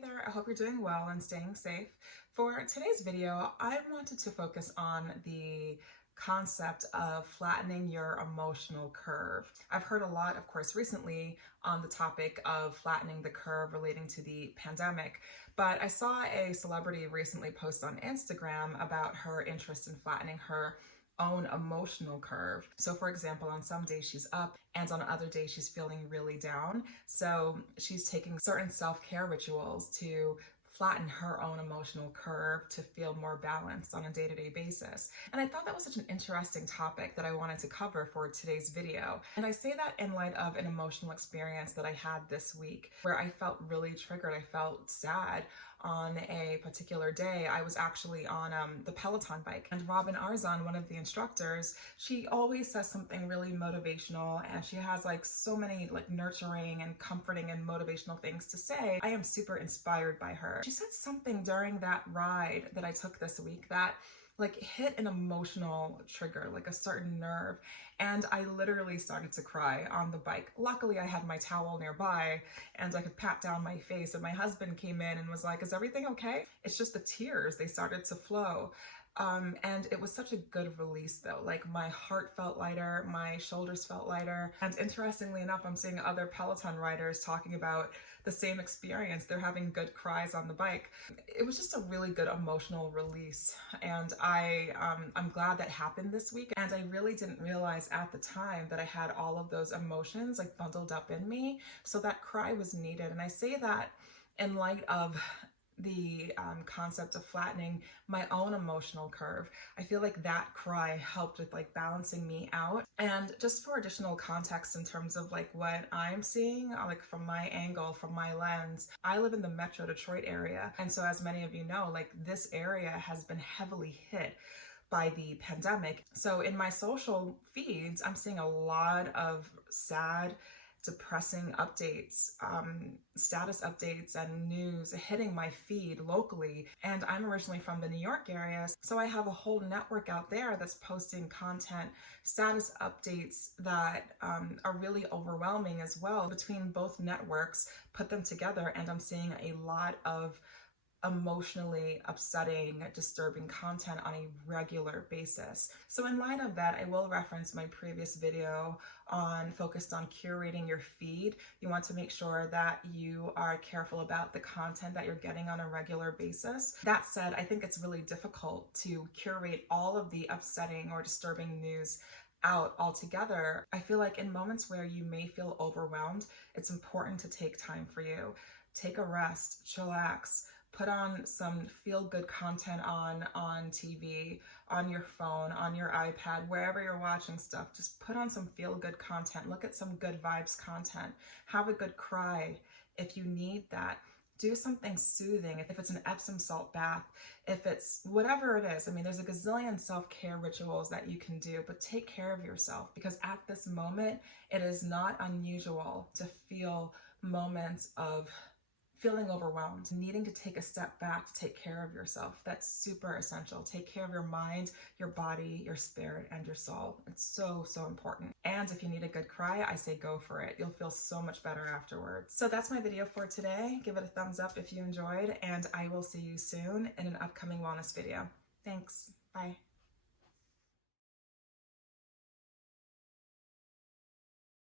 Hey there, I hope you're doing well and staying safe. For today's video, I wanted to focus on the concept of flattening your emotional curve. I've heard a lot, of course, recently on the topic of flattening the curve relating to the pandemic, but I saw a celebrity recently post on Instagram about her interest in flattening her own emotional curve. So for example, on some days she's up and on other days she's feeling really down. So she's taking certain self-care rituals to flatten her own emotional curve to feel more balanced on a day-to-day basis. And I thought that was such an interesting topic that I wanted to cover for today's video. And I say that in light of an emotional experience that I had this week where I felt really triggered. I felt sad on a particular day. I was actually on the Peloton bike, and Robin Arzon, one of the instructors, she always says something really motivational, and she has like so many like nurturing and comforting and motivational things to say. I am super inspired by her. She said something during that ride that I took this week that like hit an emotional trigger, like a certain nerve. And I literally started to cry on the bike. Luckily, I had my towel nearby and I could pat down my face, and my husband came in and was like, "Is everything okay?" It's just the tears, they started to flow. And it was such a good release though. Like my heart felt lighter, my shoulders felt lighter. And interestingly enough, I'm seeing other Peloton riders talking about the same experience. They're having good cries on the bike. It was just a really good emotional release. And I'm glad that happened this week. And I really didn't realize at the time that I had all of those emotions like bundled up in me. So that cry was needed. And I say that in light of the concept of flattening my own emotional curve. I feel like that cry helped with like balancing me out. And just for additional context in terms of like what I'm seeing, like from my angle, from my lens, I live in the Metro Detroit area. And so as many of you know, like this area has been heavily hit by the pandemic. So in my social feeds, I'm seeing a lot of sad, depressing updates, status updates and news hitting my feed locally. And I'm originally from the New York area, so I have a whole network out there that's posting content, status updates that are really overwhelming as well. Between both networks, put them together, and I'm seeing a lot of emotionally upsetting, disturbing content on a regular basis. So in light of that, I will reference my previous video focused on curating your feed. You want to make sure that you are careful about the content that you're getting on a regular basis. That said, I think it's really difficult to curate all of the upsetting or disturbing news out altogether. I feel like in moments where you may feel overwhelmed, it's important to take time for you. Take a rest, chillax, put on some feel-good content on TV, on your phone, on your iPad, wherever you're watching stuff. Just put on some feel-good content. Look at some good vibes content. Have a good cry if you need that. Do something soothing, if it's an Epsom salt bath, if it's whatever it is. I mean, there's a gazillion self-care rituals that you can do, but take care of yourself, because at this moment, it is not unusual to feel moments of feeling overwhelmed, needing to take a step back to take care of yourself. That's super essential. Take care of your mind, your body, your spirit, and your soul. It's so, so important. And if you need a good cry, I say go for it. You'll feel so much better afterwards. So that's my video for today. Give it a thumbs up if you enjoyed, and I will see you soon in an upcoming wellness video. Thanks. Bye.